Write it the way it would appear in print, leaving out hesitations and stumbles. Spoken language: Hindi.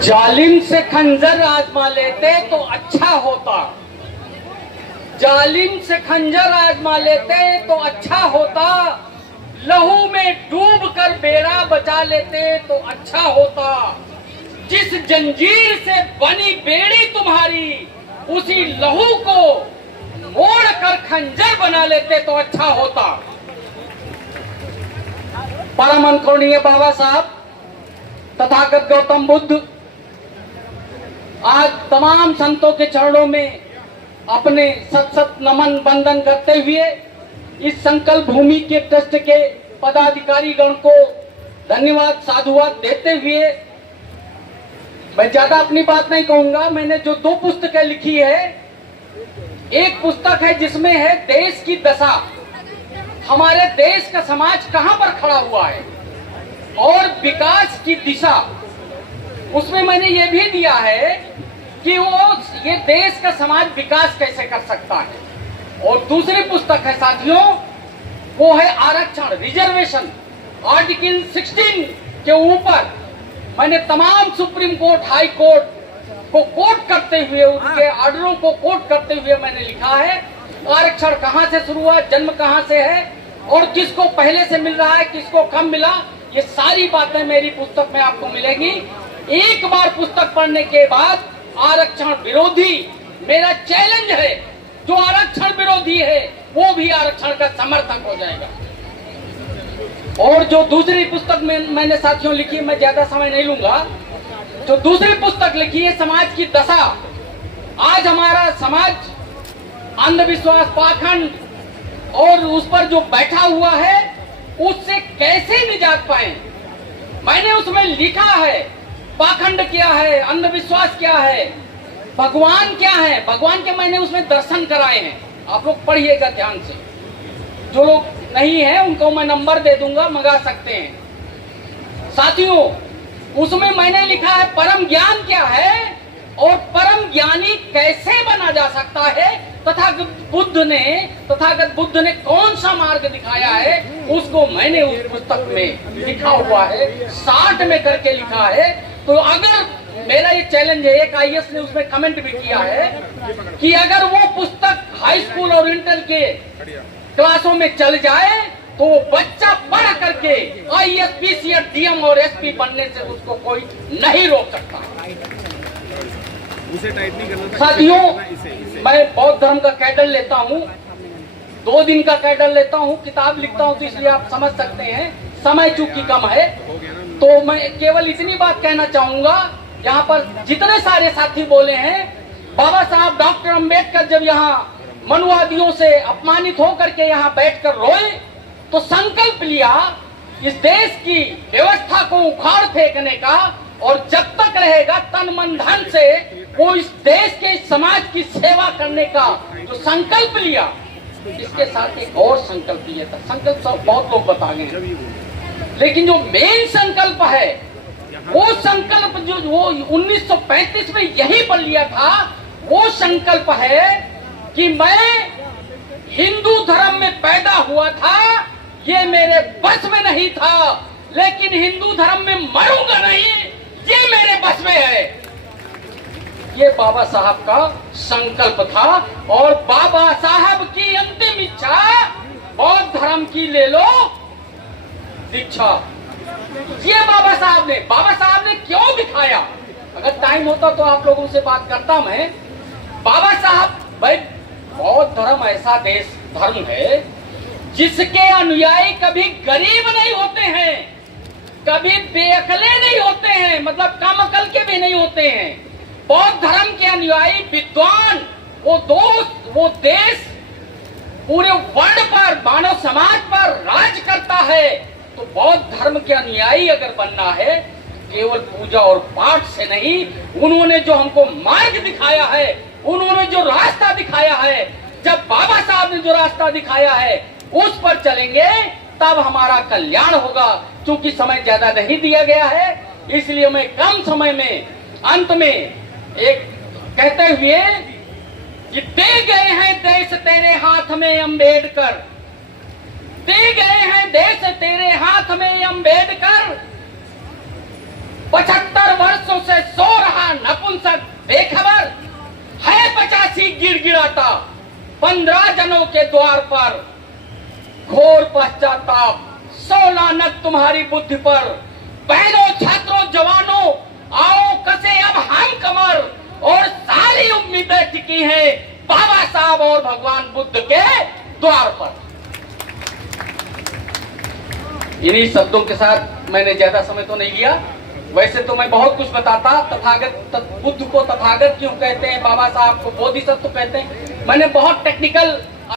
जालिम से खंजर आजमा लेते तो अच्छा होता, जालिम से खंजर आजमा लेते तो अच्छा होता, लहू में डूब कर बेड़ा बचा लेते तो अच्छा होता। जिस जंजीर से बनी बेड़ी तुम्हारी, उसी लहू को मोड़ कर खंजर बना लेते तो अच्छा होता। परम अनुकरणीय बाबा साहब तथागत गौतम बुद्ध आज तमाम संतों के चरणों में अपने सत सत नमन वंदन करते हुए इस संकल्प भूमि के ट्रस्ट के पदाधिकारी गण को धन्यवाद साधुवाद देते हुए मैं ज्यादा अपनी बात नहीं कहूंगा। मैंने जो 2 पुस्तकें लिखी है, एक पुस्तक है जिसमें है देश की दशा, हमारे देश का समाज कहां पर खड़ा हुआ है, और विकास की दिशा। उसमें मैंने ये भी दिया है कि ये देश का समाज विकास कैसे कर सकता है। और दूसरी पुस्तक है साथियों, वो है आरक्षण, रिजर्वेशन, आर्टिकल 16 के ऊपर मैंने तमाम सुप्रीम कोर्ट, हाई कोर्ट को कोट करते हुए, उनके ऑर्डरों को कोट करते हुए मैंने लिखा है आरक्षण कहां से शुरू हुआ, जन्म कहां से है, और किसको पहले से मिल रहा है, किसको कम मिला। ये सारी बातें मेरी पुस्तक में आपको मिलेगी। एक बार पुस्तक पढ़ने के बाद आरक्षण विरोधी, मेरा चैलेंज है, जो आरक्षण विरोधी है वो भी आरक्षण का समर्थक हो जाएगा। और जो दूसरी पुस्तक में मैंने साथियों लिखी, मैं ज्यादा समय नहीं लूंगा, जो दूसरी पुस्तक लिखी है समाज की दशा। आज हमारा समाज अंधविश्वास, पाखंड और उस पर जो बैठा हुआ है, उससे कैसे निजात पाए। मैंने उसमें लिखा है पाखंड क्या है, अंधविश्वास क्या है, भगवान क्या है। भगवान के मैंने उसमें दर्शन कराए हैं, आप लोग पढ़िएगा ध्यान से। जो लोग नहीं है उनको मैं नंबर दे दूंगा, मंगा सकते हैं। साथियों, उसमें मैंने लिखा है परम ज्ञान क्या है और परम ज्ञानी कैसे बना जा सकता है। तथागत बुद्ध ने कौन सा मार्ग दिखाया है, उसको मैंने उस पुस्तक में लिखा हुआ है, 60 में करके लिखा है। तो अगर मेरा ये चैलेंज है, एक आईएएस ने उसमें कमेंट भी किया है कि अगर वो पुस्तक हाई स्कूल और इंटर के क्लासों में चल जाए तो वो बच्चा पढ़ करके आईएएस, पीसीएस, डीएम और एसपी बनने से उसको कोई नहीं रोक सकता। उसे टाइप नहीं करना था। साथियों, मैं बौद्ध धर्म का कैडर लेता हूँ, 2 दिन का कैडर लेता हूँ, किताब लिखता हूँ, तो इसलिए आप समझ सकते हैं समय चूंकि कम है। तो मैं केवल इतनी बात कहना चाहूंगा, यहाँ पर जितने सारे साथी बोले हैं, बाबा साहब डॉक्टर अंबेडकर जब यहाँ मनुवादियों से अपमानित होकर के यहाँ बैठकर रोए, तो संकल्प लिया इस देश की व्यवस्था को उखाड़ फेंकने का, और जब तक रहेगा तन मन धन से वो इस देश के, इस समाज की सेवा करने का जो संकल्प लिया, इसके साथ एक और संकल्प लिया था। संकल्प सब बहुत लोग बता गए, लेकिन जो मेन संकल्प है, वो संकल्प जो वो 1935 में यहीं पर लिया था, वो संकल्प है कि मैं हिंदू धर्म में पैदा हुआ था, ये मेरे बस में नहीं था, लेकिन हिंदू धर्म में मरूंगा नहीं, ये मेरे बस में है। ये बाबा साहब का संकल्प था। और बाबा साहब की अंतिम इच्छा, बौद्ध धर्म की ले लो दीक्षा। ये बाबा साहब ने क्यों दिखाया। अगर टाइम होता तो आप लोगों से बात करता मैं। बाबा साहब, भाई बौद्ध धर्म ऐसा धर्म है जिसके अनुयायी कभी गरीब नहीं होते हैं, कभी बेअकले नहीं होते हैं, मतलब कम अकल के भी नहीं होते हैं। बौद्ध धर्म के अनुयायी विद्वान, वो दोस्त, वो देश पूरे वर्ल्ड पर, मानव समाज पर राज करता है। तो बौद्ध धर्म के अनुयायी अगर बनना है, केवल पूजा और पाठ से नहीं, उन्होंने जो हमको मार्ग दिखाया है, उन्होंने जो रास्ता दिखाया है, जब बाबा साहब ने जो रास्ता दिखाया है उस पर चलेंगे, तब हमारा कल्याण होगा। क्योंकि समय ज्यादा नहीं दिया गया है, इसलिए मैं कम समय में अंत में एक कहते हुए कि दे गए हैं देश तेरे हाथ में अंबेडकर, दे गए हैं देश तेरे हाथ में अंबेडकर, 75 वर्षों से 100 द्वार पर, घोर पश्चाताप, सो लानत तुम्हारी बुद्धि पर। बहनों, छात्रों, जवानों, आओ कसे अब हम कमर, और सारी उम्मीदें टिकी हैं बाबा साहब और भगवान बुद्ध के द्वार पर। इन्हीं शब्दों के साथ मैंने ज्यादा समय तो नहीं लिया। वैसे तो मैं बहुत कुछ बताता, बुद्ध को तथागत क्यों कहते हैं, बाबा साहब को बोधिसत्व कहते हैं। मैंने बहुत टेक्निकल